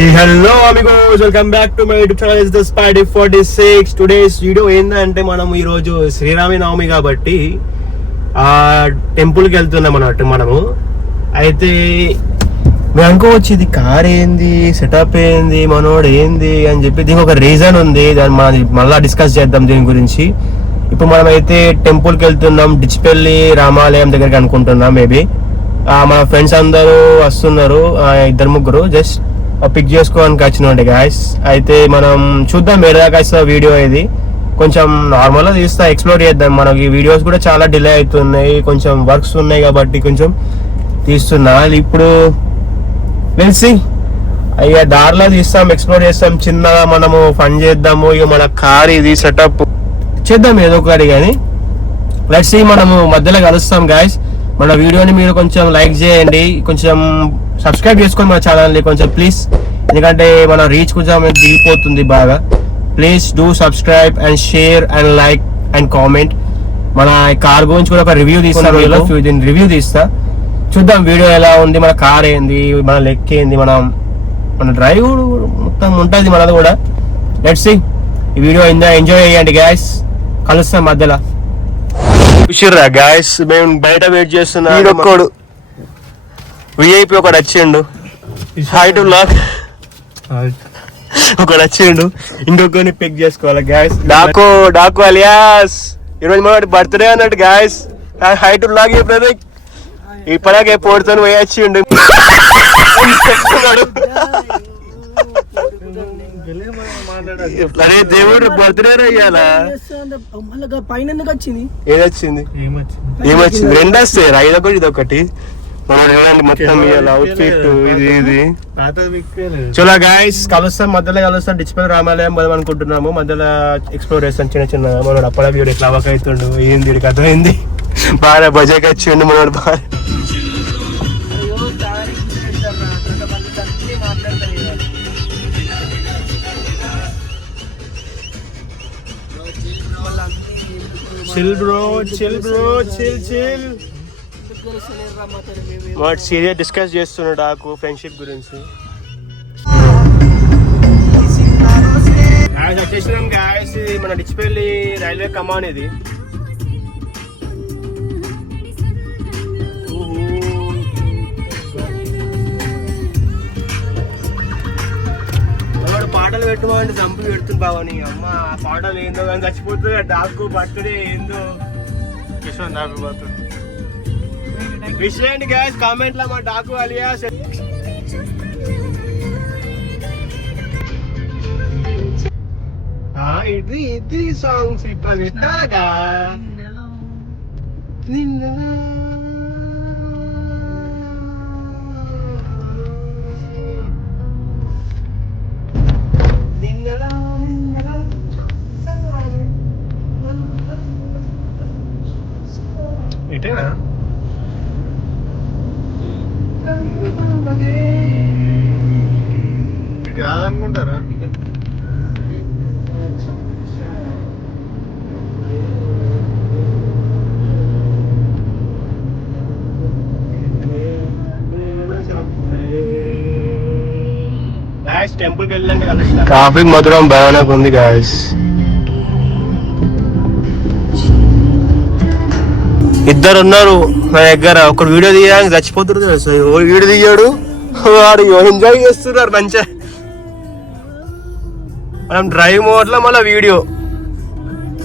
Hello amigos, welcome back to my YouTube channel. It's the Spidey 46. Today's video ఏంటంటే మనం ఈరోజు శ్రీరామ నవమి కాబట్టి టెంపుల్కి వెళ్తున్నాం అన్నట్టు మనము. అయితే మేము అనుకోవచ్చు ఇది కార్ ఏంది, సెటప్ ఏంది, మనోడు ఏంది అని చెప్పి దీనికి ఒక రీజన్ ఉంది. దాన్ని మనం మళ్ళీ డిస్కస్ చేద్దాం దీని గురించి. ఇప్పుడు మనం అయితే టెంపుల్కి వెళ్తున్నాం, డిచ్పల్లి రామాలయం దగ్గరికి అనుకుంటున్నాం. మేబీ మన ఫ్రెండ్స్ అందరూ వస్తున్నారు, 2-3 జస్ట్ పిక్ చేసుకోవడానికి వచ్చినండి గాయస్. అయితే మనం చూద్దాం ఏదాకా వస్తా వీడియో. ఇది కొంచెం నార్మల్గా తీస్తా, ఎక్స్ప్లోర్ చేద్దాం. మనకి వీడియోస్ కూడా చాలా డిలే అవుతున్నాయి, కొంచెం వర్క్స్ ఉన్నాయి కాబట్టి కొంచెం తీస్తున్నా. ఇప్పుడు తెలిసి అయ్యా దారిలో తీస్తాం, ఎక్స్ప్లోర్ చేస్తాం, చిన్నగా మనము ఫన్ చేద్దాము. ఇక మన కార్ ఇది సెటప్ చేద్దాం ఏదో ఒకటి. కానీ లెట్స్ సీ, మనము మధ్యలో కలుస్తాం గాయస్. మన వీడియోని మీరు కొంచెం లైక్ చేయండి, కొంచెం సబ్స్క్రైబ్ చేసుకోండి మన ఛానల్ని కొంచెం ప్లీజ్. ఎందుకంటే మన రీచ్ కొంచెం దిగిపోతుంది బాగా. Please do subscribe and share and like and comment. మన కార్ గురించి కూడా ఒక రివ్యూ తీస్తాను, రివ్యూ తీస్తా. చూద్దాం వీడియో ఎలా ఉంది, మన కార్ ఏంది, మన లెక్ ఏంది, మన డ్రైవ్ మొత్తం ఉంటుంది మనది కూడా. లెట్స్ సీ, ఈ వీడియో ఎంజాయ్ చేయండి గాయస్. కలుస్తాం మధ్యలో. చూసిర్రా గాయస్, మేము బయట వెయిట్ చేస్తున్నాం. ఒక్కడు విఐపి ఒకడు వచ్చిండు, హై టు లాక్ ఒకడు వచ్చిండు. ఇంకొకరిని పిక్ చేసుకోవాలి గాయస్. డాకు అలియాస్ ఈరోజు మన బర్త్డే అన్నట్టు గాయస్. హై టు లాక్ చెప్పలేదు, ఇప్పటికే పోడుతో పోయి వచ్చిండు. అరే దేవుడు బర్త్డే అయ్యాలా? ఏదొచ్చింది? ఏమొచ్చింది? 2 వస్తాయి, ఇదొకటి ఇదొకటి. మొత్తం అవుట్ ఫిట్ ఇది. చలో గాయస్, కలుస్తాం మధ్యలో, కలుస్తాం. డిచ్పల్లి రామాలయం పోదాం అనుకుంటున్నాము. మధ్యలో ఎక్స్ప్లోర్ చేస్తాం చిన్న. మనోడు అప్పడా వీడియో ఎట్లా అవక అవుతుండు, ఏంది కథ ఏంది, బాగా బజాకి వచ్చిండు మనోడు బాగా. Chill bro. వాడు సీరియస్ డిస్కస్ చేస్తున్నాడు నాకు ఫ్రెండ్షిప్ గురించి. వచ్చేసినాం గాయస్, మన డిచ్పల్లి రైల్వే కమాన్ ఇది. పాటలు పెట్టుకోండి, చంపులు పెడుతుంది బావని. అమ్మ ఆ పాటలు ఏందో కానీ చచ్చిపోతుంది. డాకు బర్త్డే ఏందో కిషోర్ దాకపోతుంది. విష్ చేయండి గాయస్ కామెంట్ లో, మా డాకు అలియాస్. ఇది సాంగ్స్ ఇప్పుడు పెట్టాగా. ఇటేనా? అనుకుంటారా? టెంపుల్కి వెళ్ళండి. ట్రాఫిక్ మాత్రం బాగానే ఉంది గాయస్. ఇద్దరు ఉన్నారు నా దగ్గర. ఒకడు వీడియో తీయడానికి చచ్చిపోతున్నారు తెలుసు. వీడియో తీయడు, వాడు ఎంజాయ్ చేస్తున్నారు మంచిగా. మనం డ్రైవ్ మోడ్ లో మళ్ళీ వీడియో.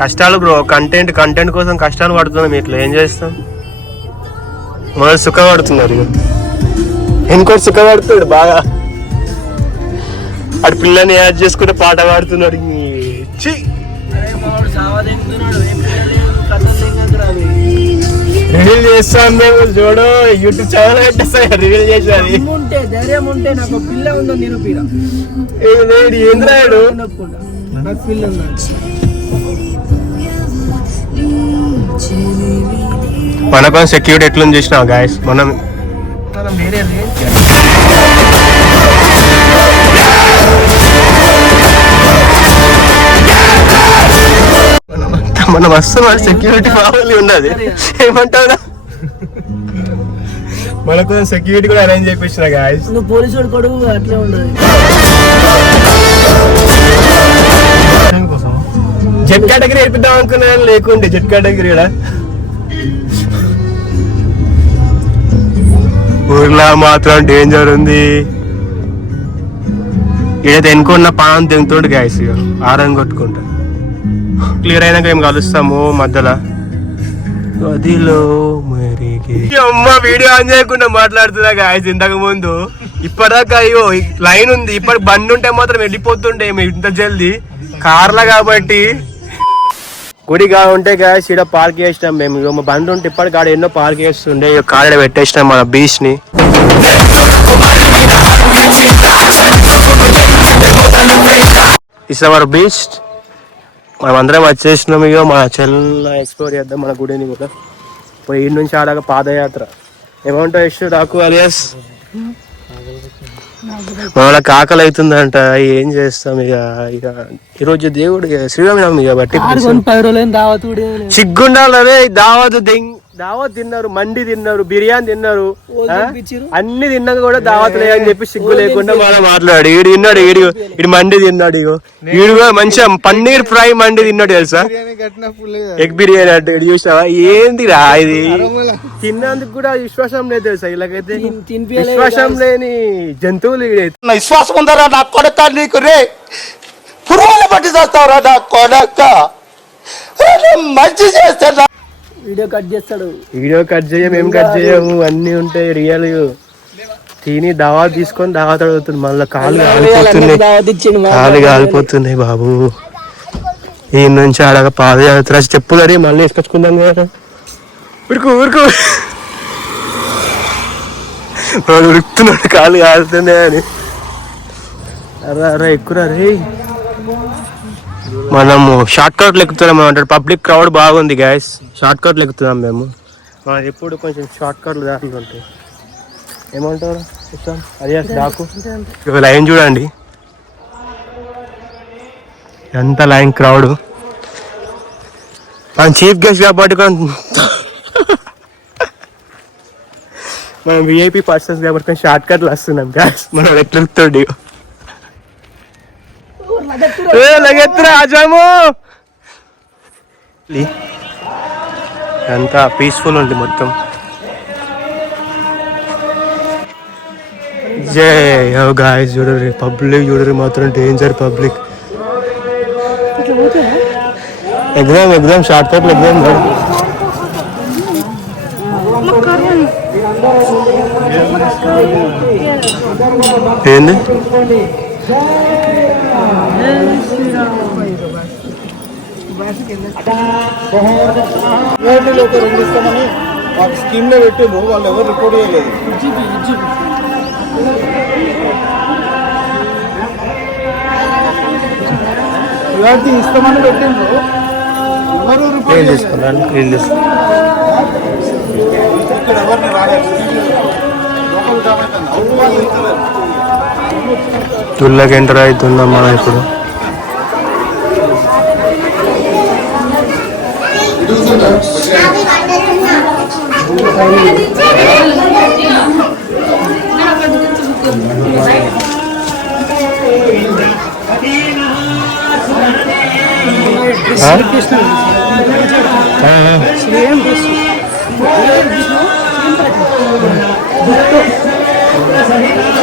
కష్టాలు బ్రో, కంటెంట్ కోసం కష్టాలు పడుతున్నాం. ఇట్లా ఏం చేస్తాం, మొదలు సుఖపడుతున్నారు. ఇంకోటి సుఖపడుతాడు బాగా. అటు పిల్లని యాడ్ చేసుకుంటే పాట పాడుతున్నాడు. రివీల్ చేస్తాం మేము, చూడు యూట్యూబ్ ఛానల్ పెట్టేస్తా. రివీల్ చేసేది ఏంద్రాడు మనకు సెక్యూరిటీ ఎట్లా చేసినావు గాయస్. మనం వేరే మనం వస్తున్నాం, సెక్యూరిటీ మామూలు ఉన్నది. ఏమంటావురా? మనకు సెక్యూరిటీ కూడా అరేంజ్ చేయించిన గాయస్. నువ్వు పోలీసు వాడు కొడుకు అట్లే ఉండదు. జెట్ కేటగిరీ వేపిద్దాం అనుకున్నాను, లేకుంటే జెట్ కేటగిరీ ఊర్లో మాత్రం డేంజర్ ఉంది. ఏదైతే ఎన్నుకున్న పానం తెంగుతుండే గాయస్, ఆరం కొట్టుకుంటా. క్లియర్ అయినాక మేము కలుస్తాము మధ్యలో. అదిలో మరి అమ్మ వీడియో ఆన్ చేయకుండా మాట్లాడుతున్నా గాయస్ ఇంతకు ముందు. ఇప్పటిదాకా అయ్యో లైన్ ఉంది, ఇప్పటి బండి ఉంటే మాత్రం వెళ్ళిపోతుండే ఇంత జల్దీ కార్లా. కాబట్టి గుడిగా ఉంటే గాయస్ ఇక్కడ పార్క్ చేసినాం మేము. మా బండి ఉంటే ఇప్పటి కాడ ఎన్నో పార్క్ చేస్తుండే, కాడ పెట్టేసినాం మన బీచ్ ని. It's our beach. మనం అందరం వచ్చేసినాం. ఇక మన చెల్ల ఎక్స్ప్లోర్ చేద్దాం మన గుడిని కూడా. పోయి ఈ నుంచి ఆడాక పాదయాత్ర ఏమంటావు యశ్ నాకు అలియాస్? మన ఆకలి అవుతుందంట, ఏం చేస్తాం ఇక. ఇక ఈరోజు దేవుడు శ్రీరామనవమి కాబట్టి సిగ్గుండాలే. దావత్ తిన్నారు, మండి తిన్నారు, బిర్యానీ తిన్నారు, అన్ని తిన్నాక కూడా దావత్ లేదని చెప్పి సిగ్గు లేకుండా మనం మాట్లాడు. ఈడు తిన్నాడు, ఈడు మండి తిన్నాడు. ఇగో ఈడు మంచిగా పన్నీర్ ఫ్రై మండి తిన్నాడు తెలుసా, ఎగ్ బిర్యానీ అంటే. చూసావా ఏందిరా ఇది? తిన్నందుకు కూడా విశ్వాసం లేదు తెలుసా ఇలాగైతే. విశ్వాసం లేని జంతువులు. విశ్వాసం ఉందరా నా కొడక, నీకు రే పురుగులు పట్టి చేస్తావురా నా కొడక, మంచి చేస్తా. వీడియో కట్ చేస్తాడు. వీడియో కట్ చేయం, ఏం కట్ చేయము, అన్ని ఉంటాయి రియల్. తిని దావా తీసుకొని దావా అడుగుతుంది. మళ్ళీ కాలు కాలిపోతున్నాయి బాబు. ఈ నుంచి ఆడగా పాదయాత్ర చెప్పులరి మళ్ళీ వేసుకొచ్చుకుందాం కదా. ఊరుకు ఉరుకుతున్నాడు, కాలు కాలుతున్నాయి అని. అరే ఎక్కురా రే. మనము షార్ట్ కట్లు ఎక్కుతున్నాం అంటారు. పబ్లిక్ క్రౌడ్ బాగుంది గ్యాస్, షార్ట్ కట్లు ఎక్కుతున్నాం మేము. మనకి ఎప్పుడు కొంచెం షార్ట్ కట్లు దాంట్లో ఉంటాయి. ఏమంటారు అదే నాకు లైన్ చూడండి ఎంత లైన్ క్రౌడ్. మనం చీఫ్ గెస్ట్ కాబట్టి మనం విఐపి పర్సన్స్ కాబట్టి షార్ట్ కట్లు వస్తున్నాం గ్యాస్. మనం ఎట్లుతుంది రాజాము. అంతా పీస్ఫుల్ ఉంది మొత్తం. జై గాయస్ చూడరు, పబ్లిక్ చూడరు మాత్రం డేంజర్ పబ్లిక్. ఎగ్జామ్ షార్ట్ కట్లు ఎగ్జామ్ ఏంది మాకు స్కీమ్ లో పెట్టిండ్రు, వాళ్ళు ఎవరు రిపోర్ట్ చేయలేదు. ఇస్తామని పెట్టిండ్రు, ఎవరు రిపోర్ట్ ఇక్కడ ఎవరిని రాలేదు. తుళ్ళకి ఎంటర్ అవుతున్నాం మనం ఇప్పుడు.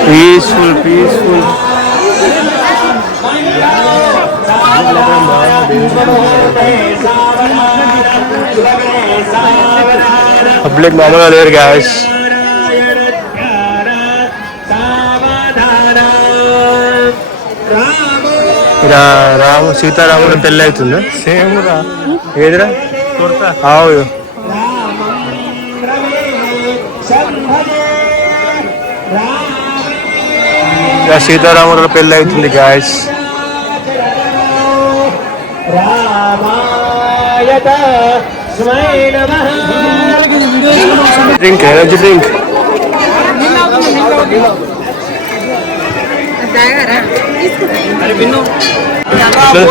పీస్ఫుల్ పబ్లిక్ మామూలుగా లేరు గ్యాస్. రాము సీతారాముడు పెళ్ళి అవుతుందా? సేమ్ రా. ఏదిరా ఆవు సీతారాముడు పెళ్ళి అవుతుంది gas. Drink energy drink.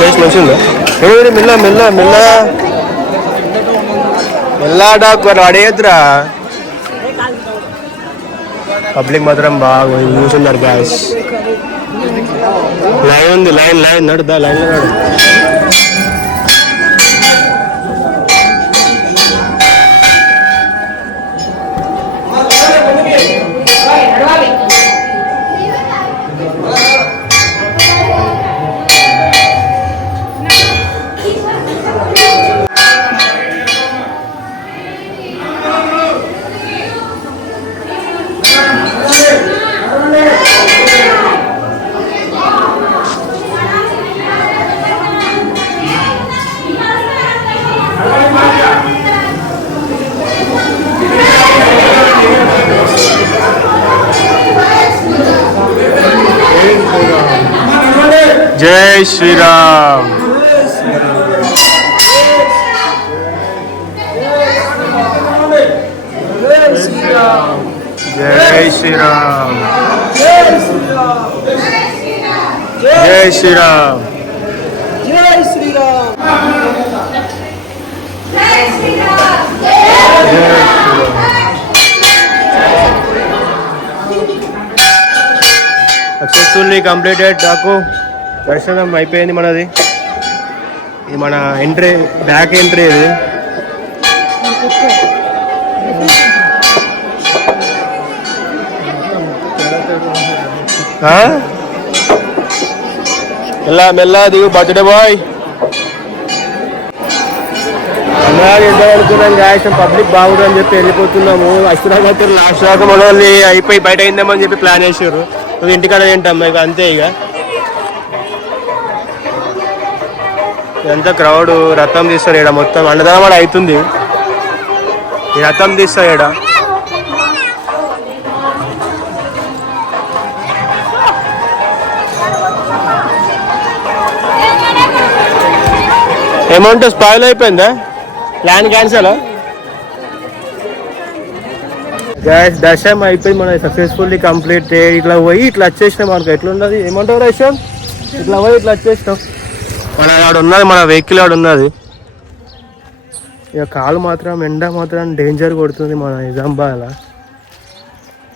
Taste మంచిగా మెల్ల మెల్ల మెల్ల మెల్ల డాక్ వాడేద్దురా. పబ్లిక్ మాత్రం బాగా కూర్చున్నారు గాయస్. లైన్ ఉంది, లైన్ నడుదా, లైన్లో నడు. జై శ్రీరామ్. జై శ్రీరామ్. జై శ్రీరామ్. Successfully completed. నాకు దర్శనం అయిపోయింది మనది. ఇది మన ఎంట్రీ, బ్యాక్ ఎంట్రీ. ఇది మెల్ల దిగు బర్త్డే బాయ్. అనుకున్నాం గాయస్, పబ్లిక్ బాగుంటుంది అని చెప్పి వెళ్ళిపోతున్నాము. అశ్వరాగర్ లాస్ట్ దాకా మన వాళ్ళు అయిపోయి బయట అయిందామని చెప్పి ప్లాన్ చేసారు. ఇంటికాడ తింటాం ఇక అంతే. ఇక ఇదంతా క్రౌడ్. రథం తీస్తారు ఇక్కడ మొత్తం. అన్నదానం అవుతుంది. ఈ రథం తీస్తారు ఇక్కడ. అమౌంట్ స్పాయిల్ అయిపోయిందా? Plan cancel. గ్యాస్ దర్శనం అయిపోయి మన సక్సెస్ఫుల్లీ కంప్లీట్. ఇట్లా పోయి ఇట్లా వచ్చేసినాం మనకు. ఎట్లున్నది ఏమంటావు రేషన్? ఇట్లా పోయి ఇట్లా వచ్చేసినాం. మన ఆడ ఉన్నది, మన వెహికల్ ఆడ ఉన్నది. ఇక కాలు మాత్రం ఎండ మాత్రం డేంజర్ కొడుతుంది. మన నిజామాబాద్లో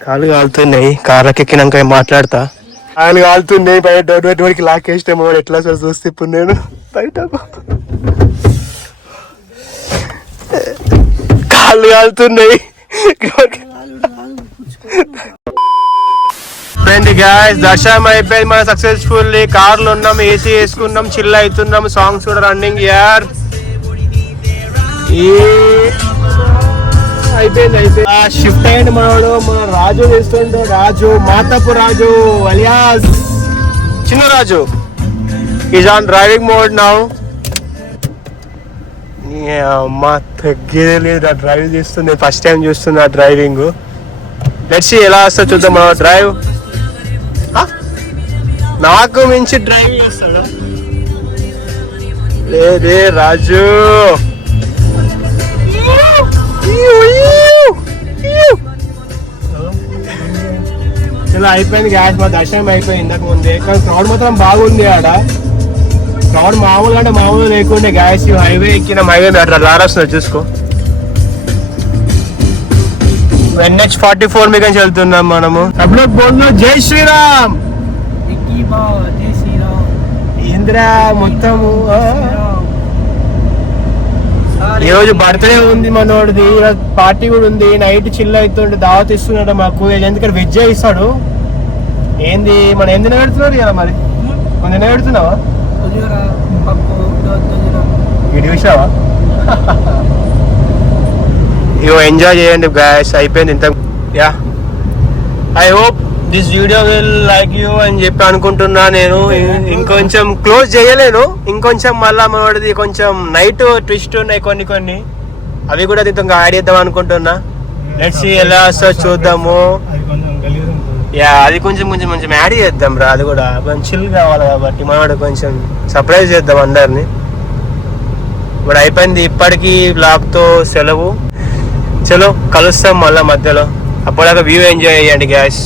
కాలు కాలుతున్నాయి. కార్లకి ఎక్కినాక మాట్లాడతా. కాలు కాలుతున్నాయి. బయట డోర్కి లాకేసినాము. ఎట్లా సార్ చూస్తే ఇప్పుడు నేను బయట కాళ్ళు కాలుతున్నాయి. దర్శనం అయిపోయింది మన సక్సెస్ఫుల్లీ. కార్లు ఉన్నాం, ఏసీ వేసుకున్నాం, చిల్ అవుతున్నాం. సాంగ్స్ కూడా రన్నింగ్. యార్ అయిపోయింది. షిఫ్ట్ అయ్యండి మనోడు. మన రాజు చేస్తుండో. రాజు మాతపు Raju alias Chinna Raju is on driving mode now. అమ్మా తగ్గేదే లేదు. ఆ డ్రైవింగ్ చేస్తుంది. ఫస్ట్ టైం చూస్తున్నా డ్రైవింగ్. లెట్స్ సీ ఎలా వస్తా చూద్దాం. మన డ్రైవ్ నాకు మించి డ్రైవింగ్ చేస్తాడు లేదే రాజు. ఇలా అయిపోయింది గ్యాస్. మా దర్శనం అయిపోయింది ఇంతకు ముందే. కానీ క్రౌడ్ మాత్రం బాగుంది ఆడ. క్రౌడ్ మామూలు అంటే మామూలు లేకుండే గ్యాస్. హైవే ఎక్కిన హైవే అట్లా లారొస్తుంది చూసుకో. NH44 మీద వెళ్తున్నాం మనము. జై శ్రీరామ్. ఇంద్రా మొత్తము. ఈరోజు బర్త్డే ఉంది మనోడిది. పార్టీ కూడా ఉంది. నైట్ చిల్ అవుతుండే. దావత్ ఇస్తున్నాడు మాకు. ఎందుకంటే వెజ్ ఇస్తాడు. ఏంది మన ఏం తినబెడుతున్నారు ఇలా మరి? మన తినబెడుతున్నావా? ఇది చూసావా? ఇగో ఎంజాయ్ చేయండి గాయస్. అయిపోయింది ఇంత. Yeah I hope this video will like you అని చెప్పి అనుకుంటున్నా. నేను ఇంకొంచెం క్లోజ్ చేయలేను. ఇంకొంచెం మళ్ళా మనది కొంచెం నైట్ ట్విస్ట్ ఉన్నాయి కొన్ని. అవి కూడా దీంతో యాడ్ చేద్దాం అనుకుంటున్నా. లెట్స్ సీ ఎలా వస్తా చూద్దాము. యా అది కొంచెం యాడ్ చేద్దాం రా. అది కూడా కొంచెం చిల్ కావాలి కాబట్టి మనవాడు కొంచెం సర్ప్రైజ్ చేద్దాం అందరినీ. ఇప్పుడు అయిపోయింది ఇప్పటికీ బ్లాగ్తో సెలవు. చలో కలుస్తాం మళ్ళీ మధ్యలో. అప్పటిదాకా వ్యూ ఎంజాయ్ చేయండి గ్యాస్.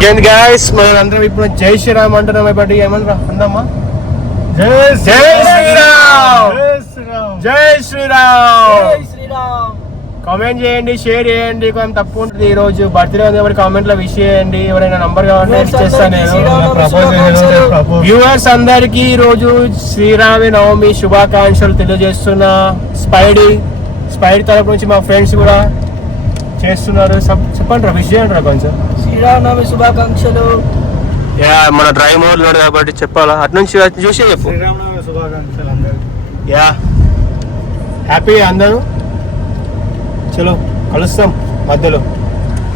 ఇంకేంది గాయస్ మనందరం ఇప్పుడు జై శ్రీరామ్ అంటున్నాం బట్టి ఏమన్నా అందమ్మా జై శ్రీరామ్ జై శ్రీరామ్ శ్రీరామ్. కామెంట్ చేయండి, షేర్ చేయండి. కొంచెం తప్పు ఉంటుంది ఈ రోజు బర్త్డే ఉంది కాబట్టి కామెంట్ లో విష్ చేయండి. ఎవరైనా నంబర్ కావాలంటే ఇచ్చేస్తాను నేను. వ్యూవర్స్ అందరికి ఈ రోజు శ్రీరామ నవమి శుభాకాంక్షలు తెలియజేస్తున్నా. స్పైడీ తరపు నుంచి మా ఫ్రెండ్స్ కూడా చేస్తున్నారు. చెప్పండి రా, విష్ చేయండి రా కొంచెం. శ్రీరామనవమి శుభాకాంక్షలు. మన డ్రైవ్ మోడ్ లో కాబట్టి చెప్పాలా, అటు నుంచి చూసే చెప్పు. శ్రీరామనవమి శుభాకాంక్షలు అందరికీ. యా హ్యాపీ అందరూ. చలో కలుస్తాం మధ్యలో.